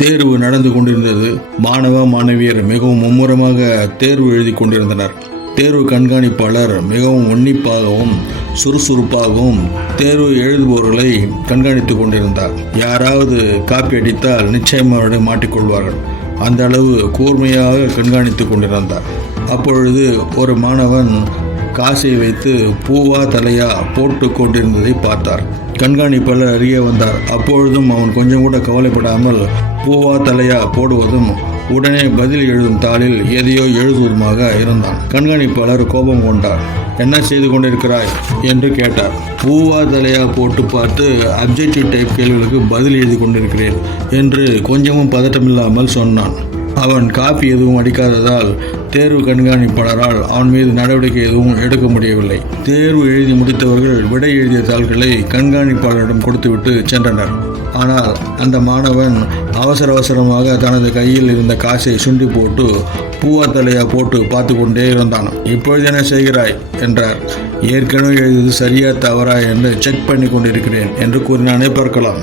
தேர்வு நடந்து கொண்டிருந்தது. மாணவ மாணவியர் மிகவும் மும்முரமாக தேர்வு எழுதி கொண்டிருந்தனர். தேர்வு கண்காணிப்பாளர் மிகவும் உன்னிப்பாகவும் சுறுசுறுப்பாகவும் தேர்வு எழுதுபவர்களை கண்காணித்து கொண்டிருந்தார். யாராவது காப்பி அடித்தால் நிச்சயம் அவரை மாட்டிக்கொள்வார்கள். அந்த அளவு கூர்மையாக கண்காணித்து கொண்டிருந்தார். அப்பொழுது ஒரு மாணவன் காசை வைத்து பூவா தலையா போட்டு கொண்டிருந்ததை பார்த்தார். கண்காணிப்பாளர் அறிய வந்தார். அப்பொழுதும் அவன் கொஞ்சம் கூட கவலைப்படாமல் பூவா தலையா போடுவதும் உடனே பதில் எழுதும் தாளில் எதையோ எழுதுவதுமாக இருந்தான். கண்காணிப்பாளர் கோபம் கொண்டார். என்ன செய்து கொண்டிருக்கிறாய் என்று கேட்டார். பூவா தலையா போட்டு பார்த்து அப்ஜெக்டிவ் டைப் கேள்விகளுக்கு பதில் எழுதி கொண்டிருக்கிறேன் என்று கொஞ்சமும் பதட்டமில்லாமல் சொன்னான். அவன் காப்பி எதுவும் அடிக்காததால் தேர்வு கண்காணிப்பாளரால் அவன் மீது நடவடிக்கை எதுவும் எடுக்க முடியவில்லை. தேர்வு எழுதி முடித்தவர்கள் விடை எழுதிய தாள்களை கண்காணிப்பாளரிடம் கொடுத்துவிட்டு சென்றனர். ஆனால் அந்த மாணவன் அவசரமாக தனது கையில் இருந்த காசை சுண்டி போட்டு பூவா தலையா போட்டு பார்த்து கொண்டே இருந்தான். இப்பொழுது என்ன செய்கிறாய் என்றார். ஏற்கனவே எழுதியது சரியா தவறா என்று செக் பண்ணி கொண்டிருக்கிறேன் என்று கூறினானே. பார்க்கலாம்.